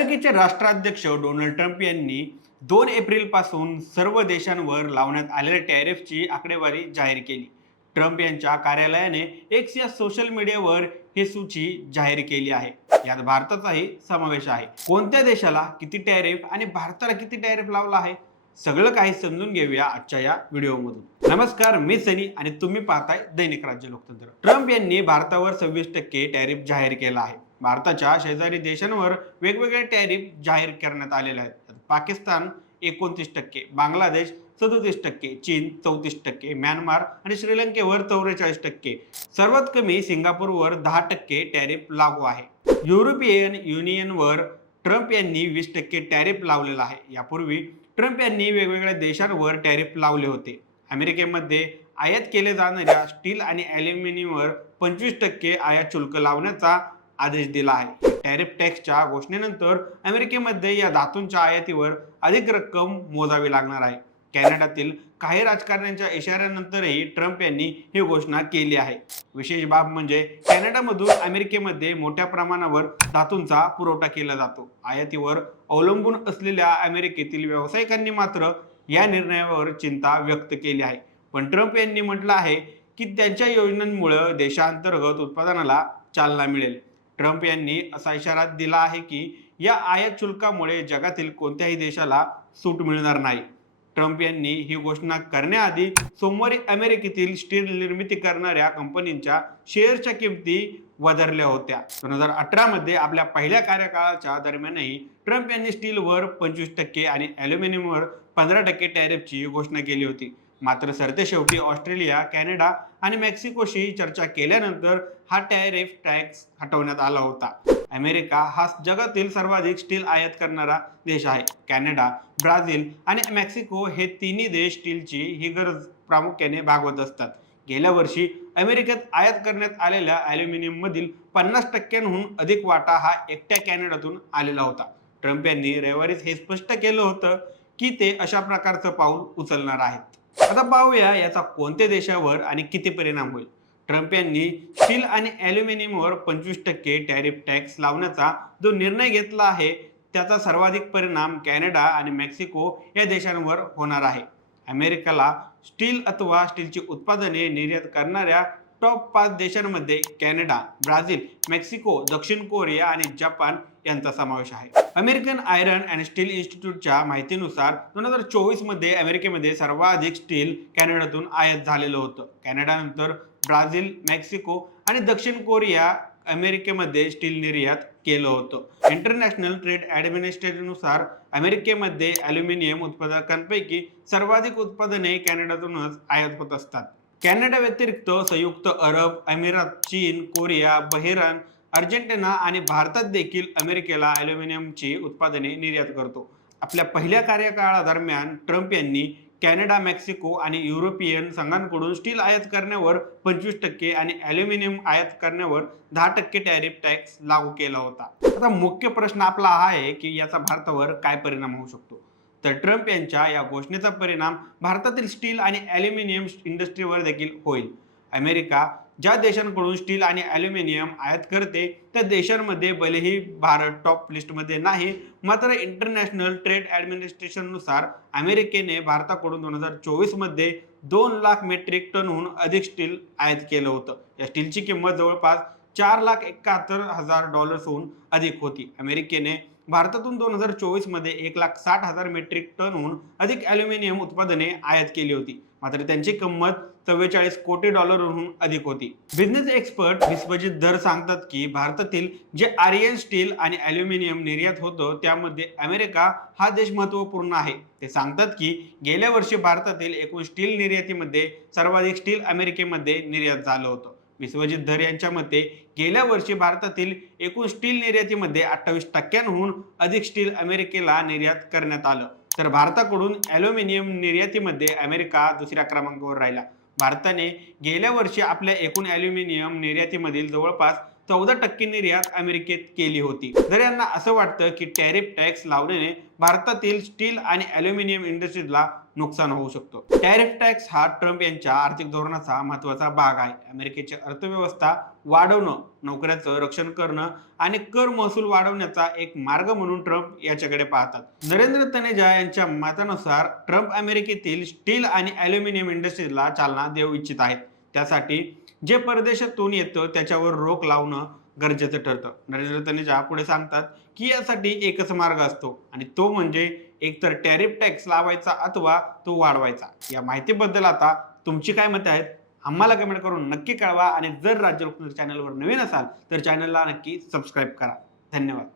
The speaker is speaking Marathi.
अमेरिकेचे राष्ट्राध्यक्ष डोनाल्ड ट्रम्प यांनी दोन एप्रिलपासून सर्व देशांवर लावण्यात आलेल्या टॅरिफची आकडेवारी जाहीर केली. ट्रम्प यांच्या कार्यालयाने एक्स या सोशल मीडियावर ही सूची जाहीर केली आहे. यात भारताचाही समावेश आहे. कोणत्या देशाला किती टॅरिफ आणि भारताला किती टॅरिफ लावला आहे? सगळं काही समजून घेऊया आजच्या या व्हिडिओमधून. नमस्कार मी सनी आणि तुम्ही पाहताय दैनिक राज्य लोकतंत्र. ट्रम्प यांनी भारतावर सव्वीस टक्के टॅरिफ जाहीर केला आहे. भारताच्या शेजारी देशांवर वेगवेगळे टॅरिफ जाहीर करण्यात आलेले आहेत. पाकिस्तान एकोणतीस टक्के बांगलादेश सदोतीस टक्के चीन चौतीस टक्के म्यानमार आणि श्रीलंकेवर चौवेचाळीस टक्के. सर्वात कमी सिंगापूरवर दहा टक्के टॅरिफ लागू आहे. युरोपियन युनियनवर ट्रम्प यांनी वीस टक्के टॅरिफ लावलेला आहे. यापूर्वी ट्रम्प यांनी वेगवेगळ्या देशांवर टॅरिफ लावले होते. अमेरिकेमध्ये आयात केले जाणाऱ्या स्टील आणि ॲल्युमिनियमवर पंचवीस टक्के आयात शुल्क लावण्याचा आदेश दिला आहे. टॅरिफ टॅक्सच्या घोषणेनंतर अमेरिकेमध्ये या धातूंच्या आयातीवर अधिक रक्कम मोजावी लागणार आहे. कॅनडातील काही राजकारण्यांच्या इशाऱ्यानंतरही ट्रम्प यांनी ही घोषणा केली आहे. विशेष बाब म्हणजे कॅनडामधून अमेरिकेमध्ये मोठ्या प्रमाणावर धातूंचा पुरवठा केला जातो. आयातीवर अवलंबून असलेल्या अमेरिकेतील व्यावसायिकांनी मात्र या निर्णयावर चिंता व्यक्त केली आहे. पण ट्रम्प यांनी म्हटलं आहे की त्यांच्या योजनांमुळे देशांतर्गत उत्पादनाला चालना मिळेल. ट्रम्प यांनी असा इशारा दिला आहे की या आयात शुल्कामुळे जगातील कोणत्याही देशाला सूट मिळणार नाही. ट्रम्प यांनी ही घोषणा करण्याआधी सोमवारी अमेरिकेतील स्टील निर्मिती करणाऱ्या कंपनींच्या शेअरच्या किमती वधारल्या होत्या. दोन हजार अठरामध्ये आपल्या पहिल्या कार्यकाळाच्या दरम्यानही ट्रम्प यांनी स्टीलवर पंचवीस टक्के आणि ॲल्युमिनियमवर पंधरा टक्के टॅरिफची घोषणा केली होती. मात्र सरते शेवटी ऑस्ट्रेलिया कॅनडा आणि मेक्सिकोशी चर्चा केल्यानंतर हा टॅरिफ टॅक्स हटवण्यात आला होता. अमेरिका हा जगातील सर्वाधिक स्टील आयात करणारा देश आहे. कॅनडा ब्राझील आणि मेक्सिको हे तिन्ही देश स्टीलची ही गरज प्रामुख्याने भागवत असतात. गेल्या वर्षी अमेरिकेत आयात करण्यात आलेल्या ॲल्युमिनियममधील पन्नास टक्क्यांहून अधिक वाटा हा एकट्या कॅनडातून आलेला होता. ट्रम्प यांनी रविवारीच हे स्पष्ट केलं होतं की ते अशा प्रकारचं पाऊल उचलणार आहेत. आता पाहूया याचा कोणत्या देशावर आणि किती परिणाम होईल? ट्रम्प यांनी स्टील आणि ॲल्युमिनियमवर पंचवीस टक्के टॅरिफ टॅक्स लावण्याचा जो निर्णय घेतला आहे त्याचा सर्वाधिक परिणाम कॅनडा आणि मेक्सिको या देशांवर होणार आहे. अमेरिकेला स्टील अथवा स्टीलची उत्पादने निर्यात करणाऱ्या टॉप पाच देशांमध्ये कॅनडा ब्राझील मेक्सिको दक्षिण कोरिया आणि जपान यांचा समावेश आहे. अमेरिकन आयरन अँड स्टील इन्स्टिट्यूटच्या माहितीनुसार दोन हजार चोवीसमध्ये अमेरिकेमध्ये सर्वाधिक स्टील कॅनडातून आयात झालेलं होतं. कॅनडानंतर ब्राझील मेक्सिको आणि दक्षिण कोरिया अमेरिकेमध्ये स्टील निर्यात केलं होतं. इंटरनॅशनल ट्रेड ॲडमिनिस्ट्रेशननुसार अमेरिकेमध्ये ॲल्युमिनियम उत्पादकांपैकी सर्वाधिक उत्पादने कॅनडातूनच आयात होत असतात. कॅनडा व्यतिरिक्त संयुक्त अरब अमिरात चीन कोरिया बहिरान अर्जेंटिना आणि भारतात देखील अमेरिकेला ॲल्युमिनियमची उत्पादने निर्यात करतो. आपल्या पहिल्या कार्यकाळादरम्यान ट्रम्प यांनी कॅनडा मेक्सिको आणि युरोपियन संघांकडून स्टील आयात करण्यावर पंचवीस टक्के आणि ॲल्युमिनियम आयात करण्यावर दहा टक्के टॅरिफ टॅक्स लागू केला होता. आता मुख्य प्रश्न आपला हा आहे की याचा भारतावर काय परिणाम होऊ शकतो? तर ट्रम्प यांच्या या घोषणेचा परिणाम भारतातील स्टील आणि ॲल्युमिनियम इंडस्ट्रीवर देखील होईल. अमेरिका ज्या देशांकडून स्टील आणि ॲल्युमिनियम आयात करते त्या देशांमध्ये भलेही भारत टॉप लिस्टमध्ये नाही मात्र इंटरनॅशनल ट्रेड ॲडमिनिस्ट्रेशननुसार अमेरिकेने भारताकडून दोन हजार चोवीसमध्ये दोन लाख मेट्रिक टनहून अधिक स्टील आयात केलं होतं. या स्टीलची किंमत जवळपास चार लाख एकाहत्तर हजार डॉलर्सहून अधिक होती. अमेरिकेने भारतातून दोन हजार चोवीसमध्ये एक लाख साठ हजार मेट्रिक टनहून अधिक ॲल्युमिनियम उत्पादने आयात केली होती. मात्र त्यांची किंमत चव्वेचाळीस कोटी डॉलरहून अधिक होती. बिझनेस एक्सपर्ट विश्वजित धर सांगतात की भारतातील जे आर्यन स्टील आणि ॲल्युमिनियम निर्यात होतं त्यामध्ये अमेरिका हा देश महत्त्वपूर्ण आहे. ते सांगतात की गेल्या वर्षी भारतातील एकूण स्टील निर्यातीमध्ये सर्वाधिक स्टील अमेरिकेमध्ये निर्यात झालं होतं. विश्वजित धर यांच्या मते गेल्या वर्षी भारतातील एकूण स्टील निर्यातीमध्ये अठ्ठावीस टक्क्यांहून अधिक स्टील अमेरिकेला निर्यात करण्यात आलं. तर भारताकडून ॲल्युमिनियम निर्यातीमध्ये अमेरिका दुसऱ्या क्रमांकावर राहिला. भारताने गेल्या वर्षी आपल्या एकूण ॲल्युमिनियम निर्यातीमधील जवळपास चौदा टक्के निर्यात अमेरिकेत केली होती. जर यांना असं वाटतं की टॅरिफ टॅक्स लावण्याने भारतातील स्टील आणि ॲल्युमिनियम इंडस्ट्रीजला नुकसान होऊ शकतो. टॅरिफ टॅक्स हा ट्रम्प यांच्या आर्थिक धोरणाचा महत्त्वाचा भाग आहे. अमेरिकेची अर्थव्यवस्था वाढवणं नोकऱ्याचं रक्षण करणं आणि कर महसूल वाढवण्याचा एक मार्ग म्हणून ट्रम्प याच्याकडे पाहतात. नरेंद्र तनेजा यांच्या मतानुसार ट्रम्प अमेरिकेतील स्टील आणि अल्युमिनियम इंडस्ट्रीजला चालना देऊ इच्छित आहेत. त्यासाठी जे परदेशातून येतं त्याच्यावर रोख लावणं गरजेचं ठरतं. नरेंद्र तनेजा पुढे सांगतात की यासाठी एकच मार्ग असतो आणि तो म्हणजे एकतर टॅरिफ टॅक्स लावायचा अथवा तो वाढवायचा. या माहितीबद्दल आता तुमची काय मते आहेत? आम्हाला कमेंट करून नक्की कळवा आणि जर राज्य लोकतंत्र चॅनलवर नवीन असाल तर चॅनलला नक्की सबस्क्राईब करा. धन्यवाद.